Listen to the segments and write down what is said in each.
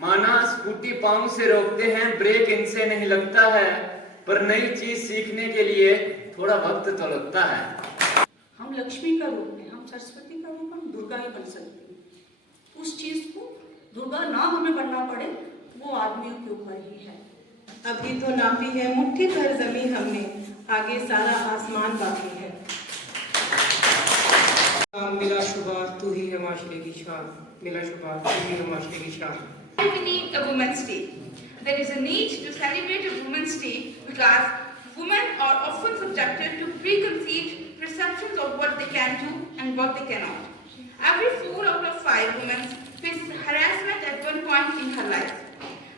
माना स्कूटी पाँव से रोकते हैं, ब्रेक इनसे नहीं लगता है, पर नई चीज सीखने के लिए थोड़ा वक्त तो लगता है। हम लक्ष्मी का रूप हैं, हम सरस्वती का रूप, हम दुर्गा ही बन सकते हैं। उस चीज को दुर्गा ना हमें बनना पड़े, वो आदमियों के ऊपर ही है। अभी तो नापी है मुट्ठी भर जमीन हमने, आगे सारा आसमान बाकी है। मिला शुबा तू ही है माशरे की शान, मिला शुबा तू ही है माशरे की शान। We need a Women's Day. There is a need to celebrate a Women's Day because women are often subjected to preconceived perceptions of what they can do and what they cannot. Every 4 out of 5 women face harassment at one point in her life.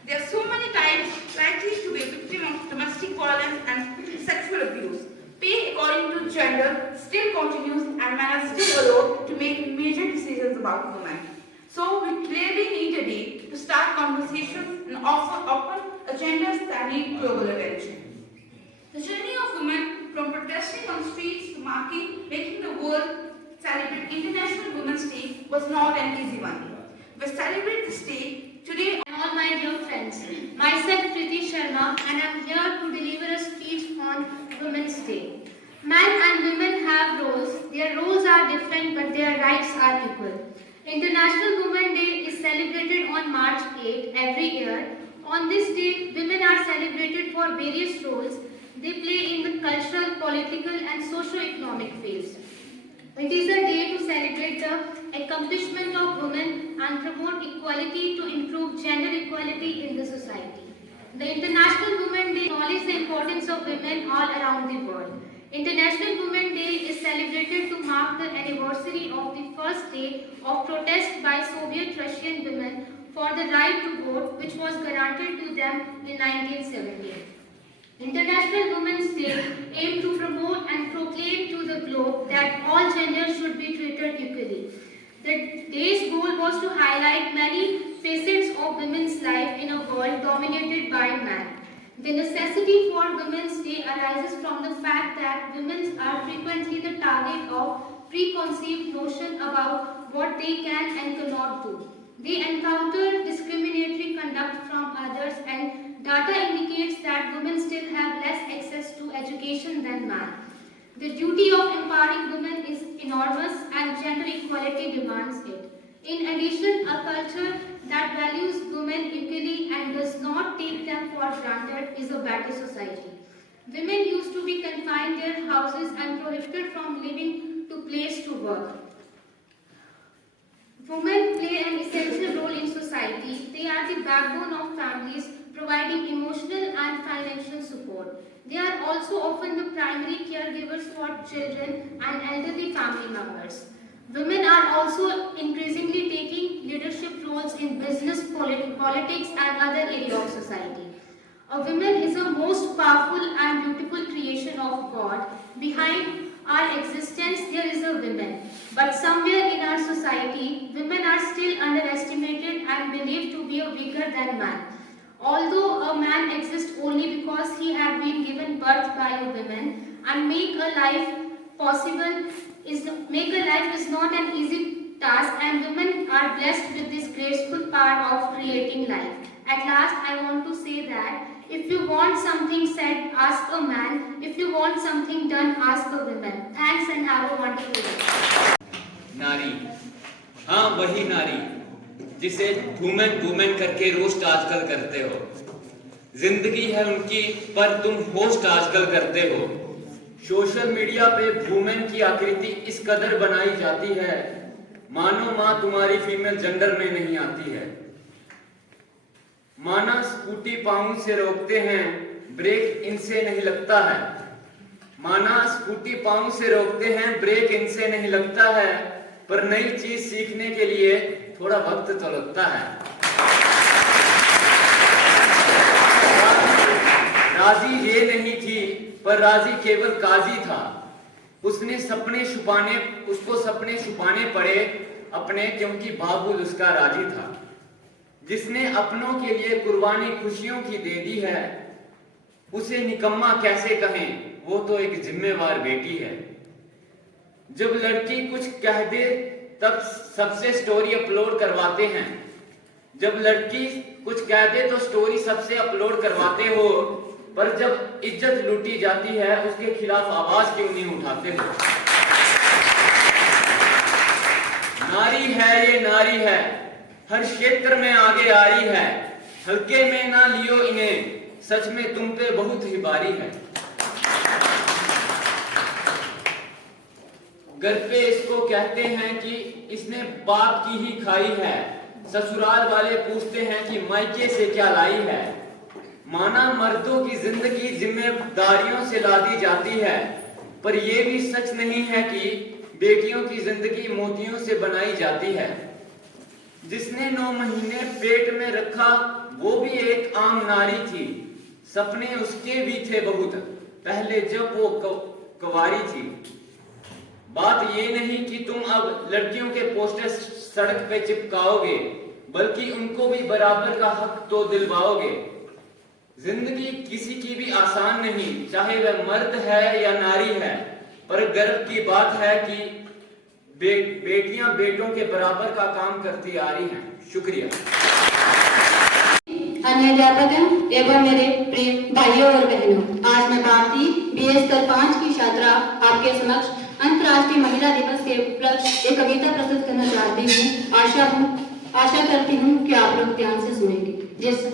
There are so many times likely to be a victim of domestic violence and sexual abuse. Pay according to gender still continues and men are still allowed to make major decisions about women. So we clearly need a day to start conversations and offer open agendas that need global attention. The journey of women from protesting on streets to making the world celebrate International Women's Day was not an easy one. We celebrate this day today. All my dear friends, myself Preeti Sharma and I am here to deliver a speech on Women's Day. Men and women have roles. Their roles are different but their rights are equal. International Women's Day is celebrated on March 8 every year. On this day, women are celebrated for various roles they play in the cultural, political and socio-economic fields. It is a day to celebrate the accomplishment of women and promote equality to improve gender equality in the society. The International Women's Day acknowledges the importance of women all around the world. International Women's Day is celebrated to mark the anniversary of the first day of protest by Soviet Russian women for the right to vote, which was granted to them in 1970. International Women's Day aims to promote and proclaim to the globe that all genders should be treated equally. The day's goal was to highlight many facets of women's life in a world dominated by men. The necessity for Women's Day arises from the fact that women are frequently the target of preconceived notion about what they can and cannot do. They encounter discriminatory conduct from others and data indicates that women still have less access to education than men. The duty of empowering women is enormous and gender equality demands it. In addition, a culture that values women equally and does not take them for granted is a better society. Women used to be confined in their houses and prohibited from living to place to work. Women play an essential role in society. They are the backbone of families, providing emotional and financial support. They are also often the primary caregivers for children and elderly family members. Women are also increasingly taking leadership roles in business, politics and other areas of society. A woman is the most powerful and beautiful creation of God. Behind our existence there is a woman. But somewhere in our society, women are still underestimated and believed to be weaker than man. Although a man exists only because he had been given birth by a woman, and make a life is not an easy task, and women are blessed with this graceful power of creating life. At last, I want to say that if you want something said, ask a man. If you want something done, ask a woman. Thanks and have a wonderful day. नारी, हाँ वही नारी जिसे women women करके roast आजकल करते हो। जिंदगी है उनकी पर तुम होस्ट आजकल करते हो। सोशल मीडिया पे वुमेन की आकृति इस कदर बनाई जाती है मानो माँ तुम्हारी फीमेल जेंडर में नहीं आती है। माना स्कूटी पाँव से रोकते हैं, ब्रेक इनसे नहीं लगता है। माना स्कूटी पाँव से रोकते हैं, ब्रेक इनसे नहीं लगता है, पर नई चीज सीखने के लिए थोड़ा वक्त तो लगता है। राजी ये नहीं थी, पर राजी केवल काजी था। उसको सपने छुपाने पड़े अपने, क्योंकि बाबुल उसका राजी था। जिसने अपनों के लिए कुर्बानी खुशियों की दे दी है, उसे निकम्मा कैसे कहें, वो तो एक जिम्मेवार बेटी है। जब लड़की कुछ कह दे तब सबसे स्टोरी अपलोड करवाते हैं। जब लड़की कुछ कह दे तो स्टोरी सबसे अपलोड करवाते हो, पर जब इज्जत लूटी जाती है उसके खिलाफ आवाज क्यों नहीं उठाते हो? नारी है ये नारी है, हर क्षेत्र में आगे आ रही है, हल्के में ना लियो इन्हें, सच में तुम पे बहुत ही भारी है। घर पे इसको कहते हैं कि इसने बाप की ही खाई है, ससुराल वाले पूछते हैं कि मायके से क्या लाई है। माना मर्दों की जिंदगी जिम्मेदारियों से लादी जाती है, पर यह भी सच नहीं है कि बेटियों की जिंदगी मोतियों से बनाई जाती है। जिसने 9 महीने पेट में रखा वो भी एक आम नारी थी, सपने उसके भी थे बहुत पहले जब वो कुंवारी थी। बात ये नहीं कि तुम अब लड़कियों के पोस्टर सड़क पे चिपकाओगे, बल्कि उनको भी बराबर का हक तो दिलवाओगे। जिंदगी किसी की भी आसान नहीं, चाहे वह मर्द है या नारी है, पर गर्व की बात है कि बेटियां बेटों के बराबर का काम करती आ रही हैं। शुक्रिया। अन्य अध्यापक एवं मेरे प्रिय भाइयों और बहनों, आज मैं भारती BA स्तर 5 की छात्रा आपके समक्ष अंतर्राष्ट्रीय महिला दिवस के उपलक्ष्य एक कविता प्रस्तुत करना चाहती हूँ। आशा करती हूँ कि आप लोग ध्यान से सुनेंगे,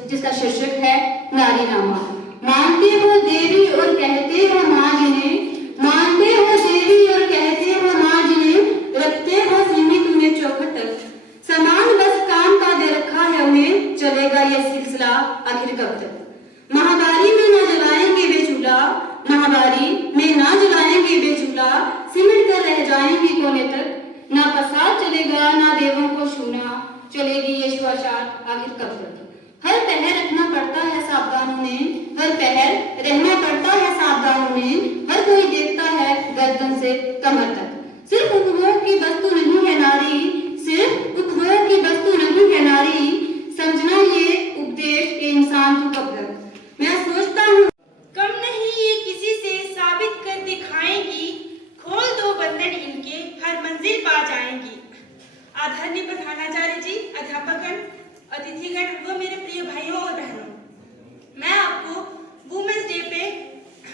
जिसका शीर्षक है नारी नामा। मानते हो देवी और कहते हो माँ जिन्हें, मानते हो देवी और कहते हो माँ जिन्हें, रखते हो सीमित उन्हें चौखट तक, समान बस काम का दे रखा है उन्हें, चलेगा ये सिलसिला आखिर कब तक। महामारी में ना जलाएंगे वे चूल्हा, महामारी में ना जलाएंगे वे चूल्हा, सिमट कर रह जाएंगे कोने तक, ना प्रसाद चलेगा ना देवों को छूना, चलेगी ये शिवाचार आखिर कब तक। हर पहर रखना पड़ता है सावधान उन्हें, हर पहर रहना पड़ता है सावधान उन्हें, हर कोई देखता है गर्दन से कमर तक। सिर्फ उपभोग की वस्तु नहीं है नारी, सिर्फ उपभोग की वस्तु नहीं है नारी, समझना ये उपदेश के इंसान को कब तक। मैं सोचता हूँ कम नहीं ये किसी से साबित कर दिखाएंगी, खोल दो बंधन इनके हर मंजिल पा जाएंगी। आदरणीय प्रधानाचार्य जी, अध्यापकगण, अतिथिगण व मेरे प्रिय भाइयों और बहनों, मैं आपको वुमेन्स डे पे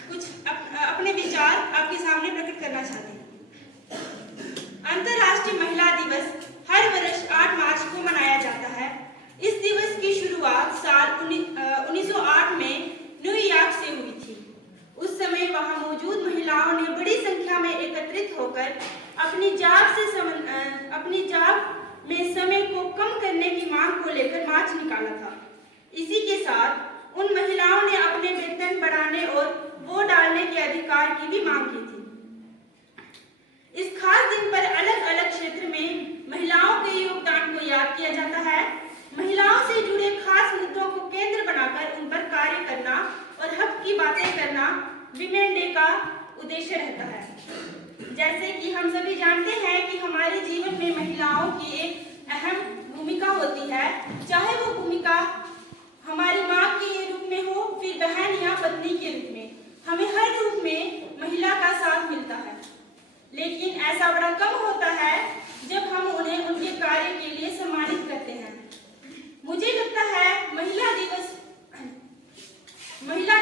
कुछ अपने विचार आपके सामने प्रकट करना चाहती हूँ। अंतर्राष्ट्रीय महिला दिवस हर वर्ष 8 मार्च को मनाया जाता है। इस दिवस की शुरुआत साल 1908 में न्यूयॉर्क से हुई थी। उस समय वहां मौजूद महिलाओं ने बड़ी संख्या में एकत्रित होकर अपनी जॉब में समय को कम करने की मांग को लेकर मार्च निकाला था। इसी के साथ उन महिलाओं ने अपने वेतन बढ़ाने और वोट डालने के अधिकार की भी मांग की थी। इस खास दिन पर अलग अलग क्षेत्र में महिलाओं के योगदान को याद किया जाता है। महिलाओं से जुड़े खास मुद्दों को केंद्र बनाकर उन पर कार्य करना और हक की बातें करना विमेन डे का उद्देश्य रहता है। जैसे कि हम सभी जानते हैं कि हमारे जीवन में महिलाओं की एक अहम भूमिका होती है, चाहे वो भूमिका हमारी माँ के रूप में हो, फिर बहन या पत्नी के रूप में। हमें हर रूप में महिला का साथ मिलता है, लेकिन ऐसा बड़ा कम होता है जब हम उन्हें उनके कार्य के लिए सम्मानित करते हैं। मुझे लगता है महिला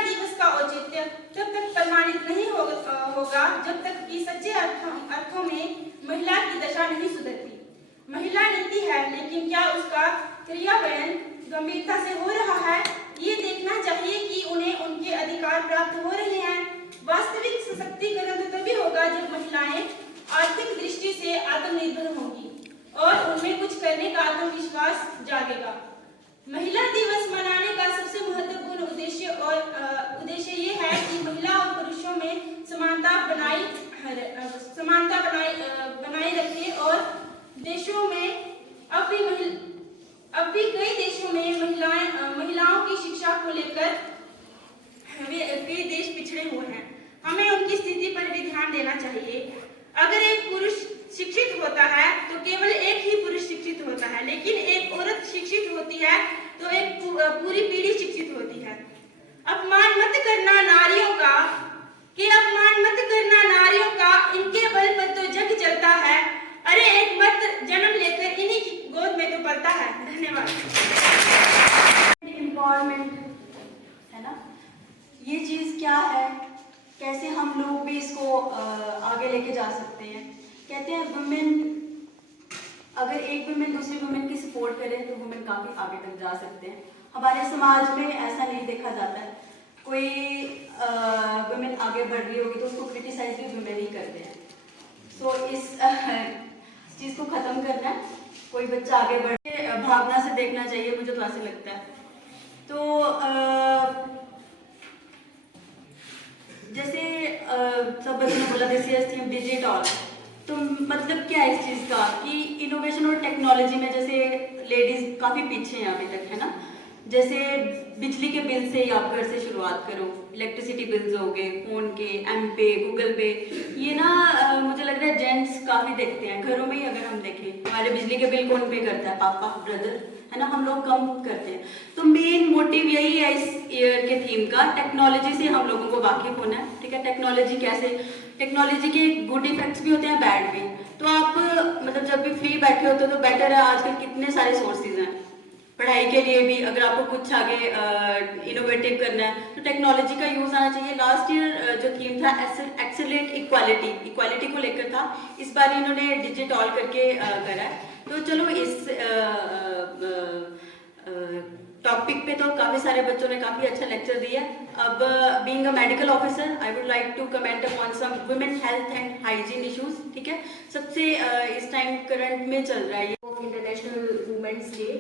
दिवस का औचित्य तब तक प्रमाणित नहीं होगा जब तक कि सच्चे अर्थों में महिला की दशा नहीं सुधरती। महिला नीति है, लेकिन क्या उसका क्रियान्वयन गंभीरता से हो रहा है? ये देखना चाहिए कि उन्हें उनके अधिकार प्राप्त हो रहे हैं। वास्तविक सशक्तिकरण तो तभी होगा जब महिलाएं आर्थिक दृष्टि से आत्मनिर्भर होंगी और उनमें कुछ करने का आत्मविश्वास जागेगा। महिला दिवस मनाने का सबसे महत्वपूर्ण उद्देश्य ये है कि महिला और पुरुषों में समानता बनाए रखे और देशों में अब भी कई देशों में महिलाओं की शिक्षा को लेकर कई देश पिछड़े हुए हैं। हमें उनकी स्थिति पर भी ध्यान देना चाहिए। अगर एक पुरुष शिक्षित होता है तो केवल एक ही पुरुष शिक्षित होता है, लेकिन एक औरत शिक्षित होती है तो एक पूरी पीढ़ी शिक्षित होती है। अपमान मत करना नारियों का, इनके बल पर तो जग चलता है। अरे एक मर्द जन्म लेकर इन्हीं की गोद में तो पलता है। धन्यवाद। एम्पावरमेंट है ना, ये चीज़ क्या है, कैसे हम लोग भी इसको आगे लेके जा सकते हैं। कहते हैं वुमेन, अगर एक वुमेन दूसरी वुमेन की सपोर्ट करे तो वुमेन काफ़ी आगे तक जा सकते हैं। हमारे समाज में ऐसा नहीं देखा जाता है, कोई वुमेन आगे बढ़ रही होगी तो उसको क्रिटिसाइज भी वुमेन ही करते हैं। तो इस चीज़ को ख़त्म करना है, कोई बच्चा आगे बढ़ के भावना से देखना चाहिए, मुझे तो ऐसे लगता है। तो जैसे सब बच्चों ने बोला थीम डिजिटल, तो मतलब क्या है इस चीज़ का कि इनोवेशन और टेक्नोलॉजी में जैसे लेडीज़ काफ़ी पीछे हैं अभी तक, है ना। जैसे बिजली के बिल से ही आप घर से शुरुआत करो, इलेक्ट्रिसिटी बिल्स हो गए, फ़ोन के, एम पे, गूगल पे, ये ना मुझे लग रहा है जेंट्स काफ़ी देखते हैं घरों में ही। अगर हम देखें हमारे बिजली के बिल कौन पे करता है, पापा, ब्रदर, है ना, हम लोग कम करते हैं। तो मेन मोटिव यही है इस ईयर के थीम का, टेक्नोलॉजी से हम लोगों को वाकिफ होना है, ठीक है। टेक्नोलॉजी कैसे, टेक्नोलॉजी के गुड इफेक्ट्स भी होते हैं, बैड भी। तो आप मतलब जब भी फ्री बैठे होते हो तो बेटर है, आजकल कितने सारे सोर्सेज हैं पढ़ाई के लिए भी। अगर आपको कुछ आगे इनोवेटिव करना है तो टेक्नोलॉजी का यूज़ आना चाहिए। लास्ट ईयर जो थीम था एक्सेलरेट इक्वालिटी को लेकर था, इस बार इन्होंने डिजिटल करके करा है। तो चलो इस टॉपिक पे तो काफ़ी सारे बच्चों ने काफ़ी अच्छा लेक्चर दिया। अब being a medical officer I would like to comment upon some women health and hygiene issues, ठीक है। सबसे इस टाइम करंट में चल रहा है इंटरनेशनल वुमेन्स डे।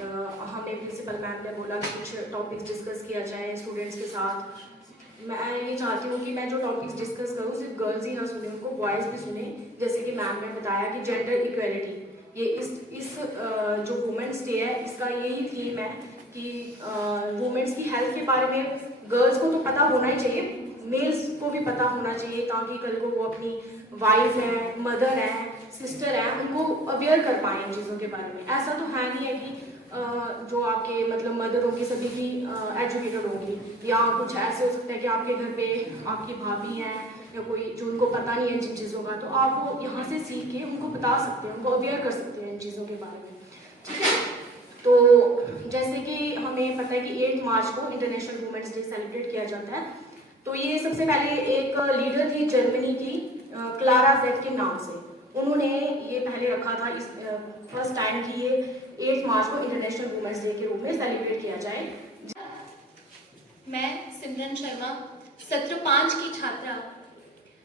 हमें प्रिंसिपल मैम ने बोला कि कुछ टॉपिक्स डिस्कस किया जाए स्टूडेंट्स के साथ। मैं ये चाहती हूँ कि मैं जो टॉपिक्स डिस्कस करूँ सिर्फ गर्ल्स ही ना सुने, उनको बॉयज़ भी सुने। जैसे कि मैम ने बताया कि जेंडर इक्वेलिटी, ये इस जो वुमेन्स डे है इसका यही थीम है कि वुमेन्स की हेल्थ के बारे में गर्ल्स को तो पता होना ही चाहिए, मेल्स को भी पता होना चाहिए, ताकि कल को वो अपनी वाइफ है, मदर है, सिस्टर है, उनको अवेयर कर पाएँ इन चीज़ों के बारे में। ऐसा तो है नहीं है कि जो आपके मतलब मदर होगी सभी की एजुकेटेड होगी, या कुछ ऐसे हो सकता है कि आपके घर पे आपकी भाभी हैं या कोई जो उनको पता नहीं है इन चीज़ों का, तो आप वो यहाँ से सीख के उनको बता सकते हैं, उनको अवेयर कर सकते हैं इन चीज़ों के बारे में, ठीक है। तो जैसे कि हमें पता है कि 8 मार्च को इंटरनेशनल वुमेन्स डे सेलिब्रेट किया जाता है। तो ये सबसे पहले एक लीडर थी जर्मनी की, क्लारा ज़ेट के नाम से, उन्होंने ये पहले रखा था इस फर्स्ट टाइम कि ये 8 मार्च को इंटरनेशनल वुमेन्स डे के रूप में सेलिब्रेट किया जाए। मैं सिमरन शर्मा, सत्र 5 की छात्रा।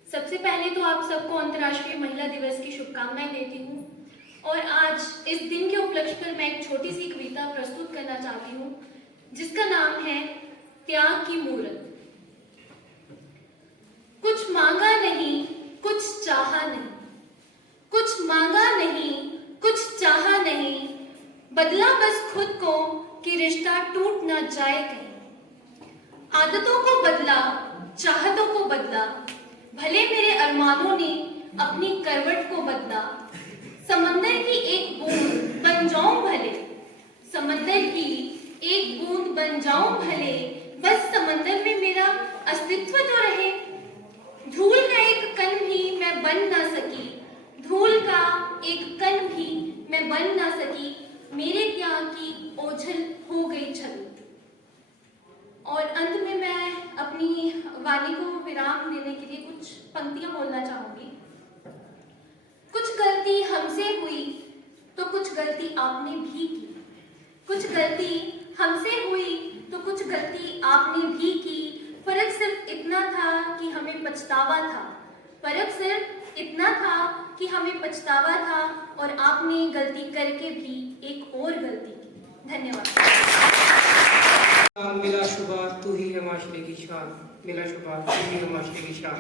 सबसे पहले तो आप सबको अंतर्राष्ट्रीय महिला दिवस की शुभकामनाएं देती हूँ, और आज इस दिन के उपलक्ष्य पर मैं एक छोटी सी कविता प्रस्तुत करना चाहती हूँ जिसका नाम है त्याग की मूर्त। कुछ मांगा नहीं, कुछ चाहा नहीं, कुछ मांगा नहीं, कुछ चाहा नहीं, बदला बस खुद को कि रिश्ता टूट ना जाए कहीं। आदतों को बदला, चाहतों को बदला, भले मेरे अरमानों ने अपनी करवट को बदला। समंदर की एक बूंद बन जाऊं भले, समंदर की एक बूंद बन जाऊं भले, बस समंदर में मेरा अस्तित्व तो रहे। धूल का एक कण भी मैं बन ना सकी, धूल का एक कण भी मैं बन ना सकी, मेरे त्याग की ओझल हो गई छल। और अंत में मैं अपनी वाणी को विराम देने के लिए कुछ पंक्तियां बोलना चाहूंगी। कुछ गलती हमसे हुई तो कुछ गलती आपने भी की, कुछ गलती हमसे हुई तो कुछ गलती आपने भी की। फर्क सिर्फ इतना था कि हमें पछतावा था, फर्क सिर्फ इतना था कि हमें पछतावा था, और आपने गलती करके भी एक और गलती की। धन्यवाद। मिला शुबा तू ही है माशरे की शान, मिला शुबा तू ही है माशरे की शान।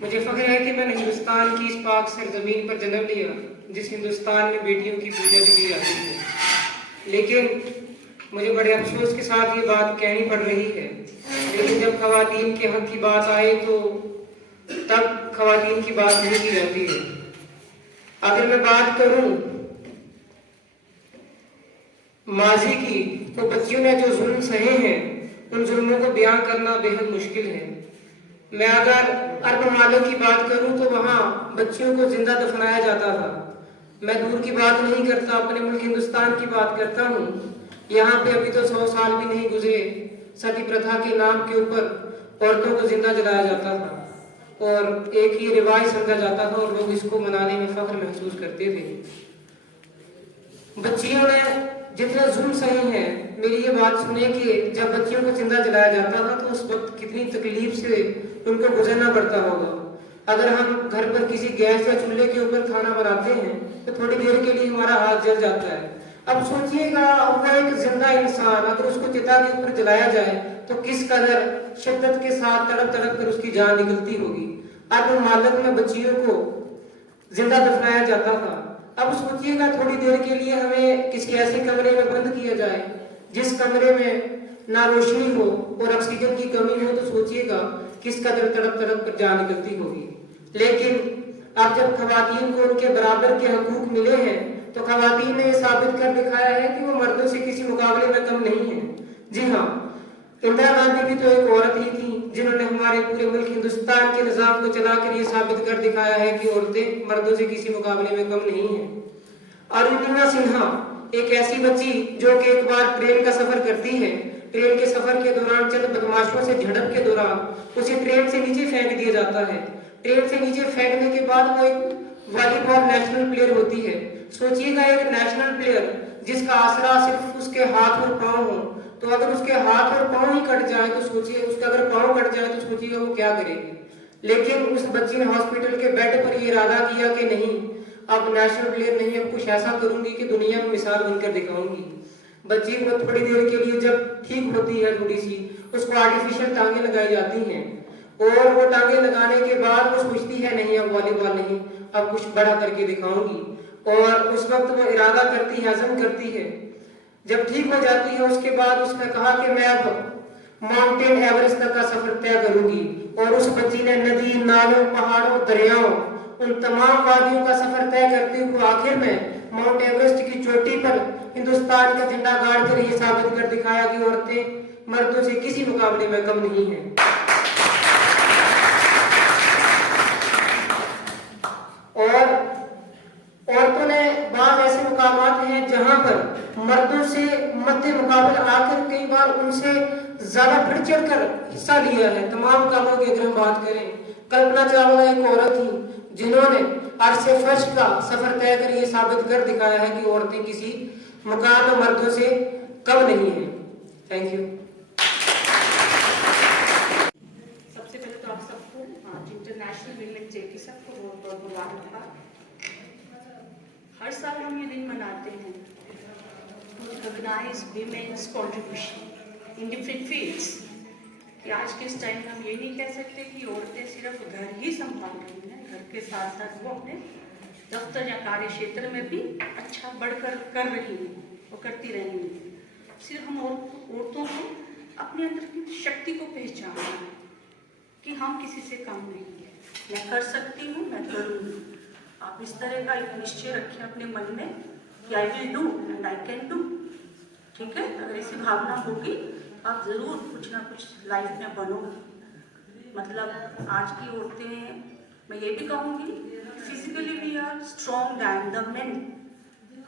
मुझे फख्र है कि मैंने हिंदुस्तान की इस पाक सरजमीन पर जन्म लिया जिस हिंदुस्तान में बेटियों की पूजा भी की जाती है। लेकिन मुझे बड़े अफसोस के साथ ये बात कहनी पड़ रही है, लेकिन जब खवातीन के हक की बात आए तो तब खवातीन की बात नहीं की जाती है। अगर मैं बात करूं माजी की, तो बच्चियों ने जो जुल्म सहे हैं उन जुल्मों को बयान करना बेहद मुश्किल है। मैं अगर अरब मामलों की बात करूं तो वहां बच्चियों को जिंदा दफनाया जाता था, मैं दूर की बात नहीं करता, अपने मुल्क हिंदुस्तान की बात करता हूँ। यहाँ पे अभी तो 100 साल भी नहीं गुजरे, सती प्रथा के नाम के ऊपर औरतों को जिंदा जलाया जाता था और एक ही रिवाज समझा जाता था और लोग इसको मनाने में फख्र महसूस करते थे। बच्चियों ने जितना जुल्म सही है, मेरी ये बात सुने कि जब बच्चियों को जिंदा जलाया जाता था तो उस वक्त कितनी तकलीफ से उनको गुजरना पड़ता होगा। अगर हम घर पर किसी गैस या चूल्हे के ऊपर खाना बनाते हैं तो थोड़ी देर के लिए हमारा हाथ जल जाता है। अब सोचिएगा वो एक जिंदा इंसान अगर उसको चिता के ऊपर जलाया जाए तो किस कदर शिद्दत के साथ तड़प तड़प कर उसकी जान निकलती होगी। अब मालक में बच्चियों को जिंदा दफनाया जाता था। अब सोचिएगा थोड़ी देर के लिए हमें किसी ऐसे कमरे में बंद किया जाए जिस कमरे में ना रोशनी हो और ऑक्सीजन की कमी हो, तो सोचिएगा किस कदर तड़प तड़प कर जान निकलती होगी। लेकिन अब जब खवातीन को उनके बराबर के हकूक मिले हैं तो खवातीन ने यह साबित कर दिखाया है कि वो मर्दों से किसी मुकाबले में कम नहीं है। जी हाँ, इंदिरा गांधी भी तो एक औरत ही थी जिन्होंने हमारे पूरे मुल्क हिंदुस्तान के निजाम को चलाकर ये साबित कर दिखाया है कि औरतें मर्दों से किसी मुकाबले में कम नहीं है। अरुणिमा सिन्हा एक ऐसी बच्ची जो कि एक बार ट्रेन का सफर करती है। ट्रेन के सफर के दौरान चंद बदमाशों से झड़प के दौरान उसे ट्रेन से नीचे फेंक दिया जाता है। ट्रेन से नीचे फेंकने के बाद वो एक वॉलीबॉल नेशनल प्लेयर होती है। सोचिएगा एक नेशनल प्लेयर जिसका आसरा सिर्फ उसके हाथ और पांव हो, तो अगर उसके हाथ और पांव ही कट जाए तो सोचिए, उसका अगर पांव कट जाए तो सोचिएगा वो क्या करेगी। लेकिन उस बच्ची ने हॉस्पिटल के बेड पर ये इरादा किया कि नहीं, अब नेशनल प्लेयर नहीं, अब कुछ ऐसा करूंगी कि दुनिया में मिसाल बनकर दिखाऊंगी। बच्ची को थोड़ी देर के लिए जब ठीक होती है थोड़ी सी, उसको आर्टिफिशियल टांगे लगाई जाती हैं और वो टांगे लगाने के बाद वो सोचती है नहीं अब वॉलीबॉल नहीं, अब कुछ बड़ा करके दिखाऊंगी। और उस वक्त वो इरादा करती है, अज़म करती है। जब ठीक हो जाती है उसके बाद उसने कहा कि मैं अब माउंटेन एवरेस्ट तक का सफर तय करूंगी। और उस बच्ची ने नदी, नालों, पहाड़ों, दरियाओं, उन तमाम वादियों का सफर तय करते हुए आखिर में माउंट एवरेस्ट की चोटी पर हिंदुस्तान का झंडा गाड़ कर ये साबित कर दिखाया कि औरतें मर्दों से किसी मुकाबले में कम नहीं है। और औरतों ने बाज ऐसे मुकामात हैं जहां पर मर्दों से मध्य मुकाबला आकर कई बार उनसे ज्यादा बढ़ चढ़ कर हिस्सा लिया है तमाम कामों की। अगर हम बात करें, कल्पना चावला एक औरत थी जिन्होंने अर्श से फर्श का सफर तय कर ये साबित कर दिखाया है कि औरतें किसी मुकाम में मर्दों से कम नहीं है। Thank you. सबसे पहले तो आप सबको आज इंटरनेशनल वीमेंस डे की सबको बहुत बहुत मुबारकबाद। हर साल हम ये दिन मनाते हैं to recognize women's contribution in different fields। कि आज के इस टाइम में हम ये नहीं कह सकते कि औरतें सिर्फ घर ही संभाल रही हैं, घर के साथ साथ वो अपने दफ्तर या कार्य क्षेत्र में भी अच्छा बढ़कर कर रही हैं, वो करती रहेंगी। सिर्फ हम औरतों को अपने अंदर की शक्ति को पहचानना है कि हम किसी से कम नहीं है, मैं कर सकती हूँ, मैं करूँगी। आप इस तरह का एक निश्चय रखें अपने मन में कि I will do and I can do. ठीक है, अगर ऐसी भावना होगी आप जरूर कुछ ना कुछ लाइफ में बनोगे। मतलब आज की औरतें, मैं ये भी कहूँगी, physically we are strong than the men,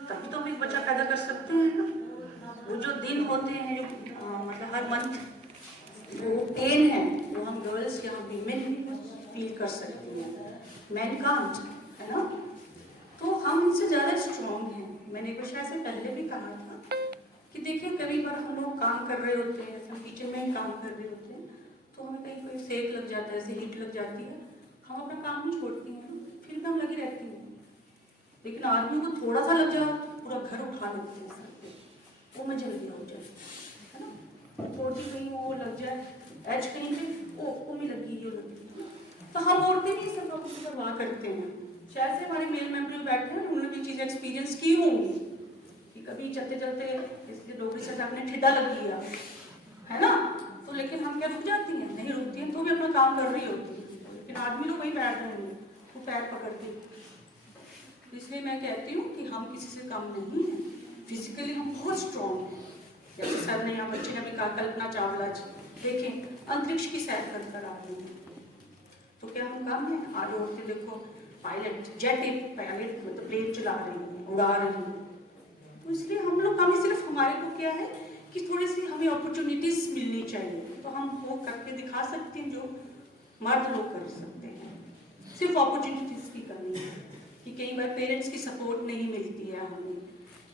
तभी तो हम एक बच्चा पैदा कर सकते हैं ना। वो जो दिन होते हैं जो मतलब हर मंथ वो पेन है, वो हम गर्ल्स या वीमेन भी फील कर सकती हैं, मैन कांट, है ना। तो हम इनसे ज़्यादा स्ट्रॉन्ग हैं। मैंने कुछ ऐसे पहले भी कहा था कि देखिए कई बार हम लोग काम कर रहे होते हैं, हम किचन में ही काम कर रहे होते हैं, तो हमें कहीं कोई सेक लग जाता है, ऐसे हीट लग जाती है, हम अपना काम नहीं छोड़ती हैं, फिर भी हम लगी रहती हैं। लेकिन आदमी को थोड़ा सा लग जाए पूरा घर उठा लेते हैं सर पे, वो में जल्दी हो जाए, है ना। थोड़ी कहीं वो लग जाए, एज कहीं पे वो में लगी, ये लगी, तो हम औरतें नहीं सब लोग परवाह करते हैं। शायद से हमारे मेल मेंबर बैठे हैं, उन्होंने भी चीज़ एक्सपीरियंस की होंगी कि कभी चलते चलते इसके डोगरी से आपने ठेडा लग लिया, है ना, तो लेकिन हम क्या रुक जाती हैं, नहीं रुकती हैं, तो भी अपना काम कर रही होती है। लेकिन आदमी लोग वहीं बैठ रहे हैं, वो पैर पकड़ते। इसलिए मैं कहती हूँ कि हम किसी से कम नहीं हैं, फिजिकली हम बहुत स्ट्रॉन्ग हैं। जैसे सर ने यहाँ बच्चे ने भी कहा, कल्पना चावला जी देखें अंतरिक्ष की सैर कर आ रही हैं, तो क्या हम कम हैं? आज औरतें देखो पायलट जेट पायलट मतलब प्लेन चला रही हैं, उड़ा रही हैं। तो इसलिए हम लोग हमें सिर्फ हमारे को क्या है कि थोड़ी सी हमें अपॉर्चुनिटीज मिलनी चाहिए, तो हम वो करके दिखा सकते हैं जो मर्द लोग कर सकते हैं। सिर्फ अपॉर्चुनिटीज की कमी है कि कई बार पेरेंट्स की सपोर्ट नहीं मिलती है हमें,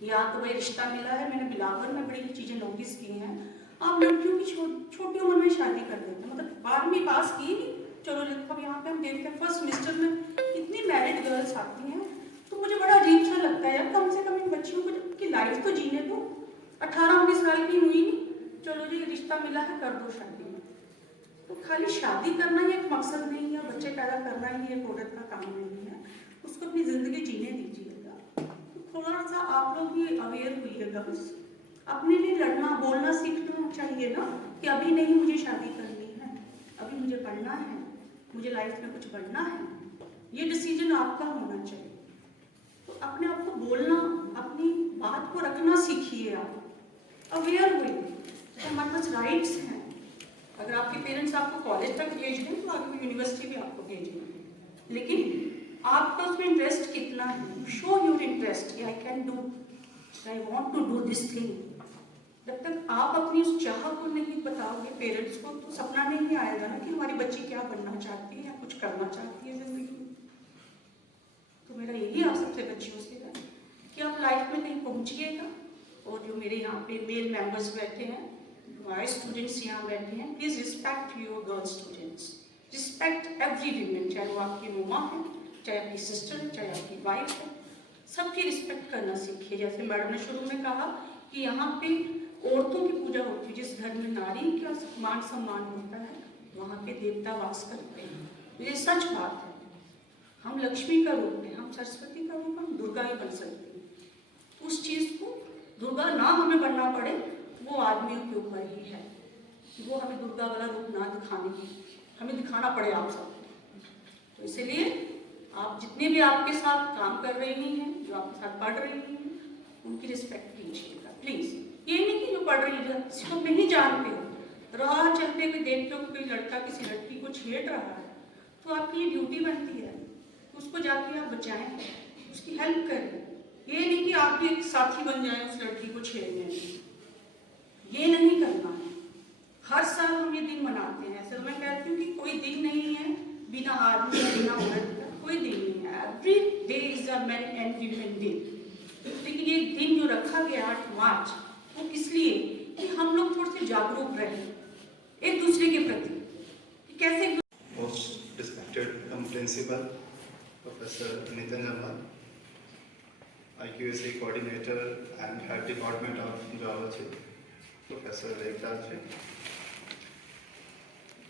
या तो भाई रिश्ता मिला है, मैंने बिलावर में बड़ी चीज़ें नोटिस की हैं, आप लड़कियों की छोटी उम्र में शादी कर देते हैं, मतलब 12वीं पास की, चलो देखो अब यहाँ पे हम देखते हैं फर्स्ट सेमेस्टर में इतनी मैरिड गर्ल्स आती हैं, तो मुझे बड़ा अजीब सा लगता है यार, कम से कम इन बच्चियों को की लाइफ तो जीने दो। 18-19 साल की हुई नहीं, चलो जी रिश्ता मिला है कर दो शादी। तो खाली शादी करना ही एक मकसद नहीं है, बच्चे पैदा करना ही एक औरत का काम नहीं है, उसको अपनी जिंदगी जीने दीजिएगा। तो थोड़ा सा आप लोग भी अवेयर होइएगा, बस अपने लिए लड़ना बोलना सीखना चाहिए ना कि अभी नहीं मुझे शादी करनी है, अभी मुझे पढ़ना है, मुझे लाइफ में कुछ बनना है, ये डिसीजन आपका होना चाहिए। तो अपने आप को बोलना, अपनी बात को रखना सीखिए, आप अवेयर होइए। तो हमारे पास राइट्स हैं, अगर आपके पेरेंट्स आपको कॉलेज तक भेज दें तो आगे यूनिवर्सिटी भी आपको भेजेंगे, लेकिन आपका उसमें इंटरेस्ट कितना है, show your interest, I can do, I want to do this thing. जब तक आप अपनी उस चाह को नहीं बताओगे पेरेंट्स को, तो सपना नहीं आएगा ना कि हमारी बच्ची क्या बनना चाहती है या कुछ करना चाहती है जिंदगी में। तो मेरा यही आप सबसे बच्चियों से है कि आप लाइफ में कहीं पहुंचिएगा। और जो मेरे यहाँ पे मेल मेंबर्स बैठे हैं, बॉय स्टूडेंट्स यहाँ बैठे हैं, please respect your girl students, respect every women, चाहे वो आपकी मम्मा है, चाहे आपकी सिस्टर है, चाहे आपकी वाइफ है, सबकी रिस्पेक्ट करना सीखिए। जैसे मैडम ने शुरू में कहा कि यहाँ पे औरतों की पूजा होती है, जिस घर में नारी का मान सम्मान होता है वहाँ पे देवता वास करते हैं, ये सच बात है। हम लक्ष्मी का रूप है, हम सरस्वती का रूप, हम दुर्गा ही बन सकते हैं। उस चीज़ को दुर्गा ना हमें बनना पड़े, वो आदमियों के ऊपर ही है, वो हमें दुर्गा वाला रूप ना दिखाने की, हमें दिखाना पड़े आप सबको। तो इसलिए आप जितने भी आपके साथ काम कर रही हैं, जो आपके साथ पढ़ रही हैं, उनकी रिस्पेक्ट कीजिएगा प्लीज़। ये नहीं कि जो पढ़ रही है किसी को नहीं जानते हो, राह चलते हुए देखते हो कोई लड़का किसी लड़की को छेड़ रहा है, तो आपकी ये ड्यूटी बनती है उसको जाके आप बचाएं, उसकी हेल्प करें। ये नहीं कि आप भी एक साथी बन जाएं उस लड़की को छेड़ने में, ये नहीं करना है। हर साल हम ये दिन मनाते हैं, ऐसे मैं कहती हूँ कि कोई दिन नहीं है बिना आदमी या बिना औरत का, कोई दिन नहीं है। Every day is a man and women day. लेकिन ये दिन जो रखा गया 8 मार्च, वो किस लिए कि हम लोग थोड़े से जागरूक रहें एक दूसरे के प्रति कि कैसे। Most respected principal professor Nitin Jamwal, IQAC coordinator and head department of zoology, Professor Rekdar ji,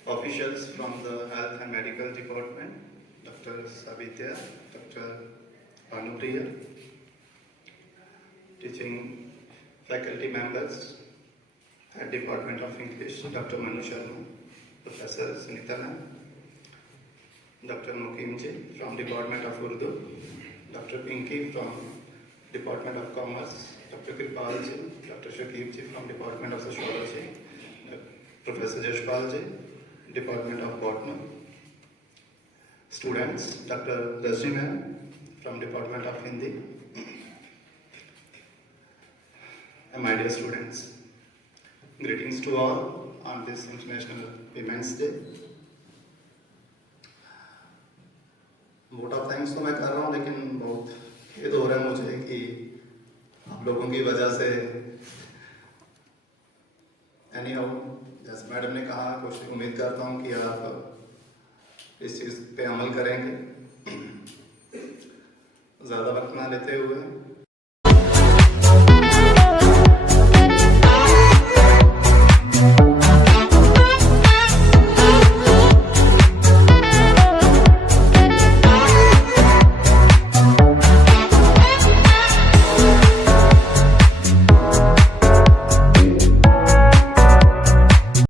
officials from the health and medical department, Dr. Savitya, Dr. Anupriya, teaching faculty members, head department of English, Dr. Manu Sharma, Professor Sunita ma'am, Dr. Mukim ji from department of Urdu, Dr. Pinky from Department of Commerce, Dr. Kripal ji, Dr. Shakib ji from Department of Sociology, Professor Jashpal ji, Department of Botany, students, Dr. Rajni ma'am from Department of Hindi, and my dear students, greetings to all on this International Women's Day. Vote of thanks तो मैं कर रहा हूँ, लेकिन बहुत खेद हो रहा है मुझे कि आप लोगों की वजह से एनीहाउ, जैसे मैडम ने कहा, कोशिश उम्मीद करता हूँ कि आप इस चीज़ पे अमल करेंगे। ज़्यादा वक्त ना लेते हुए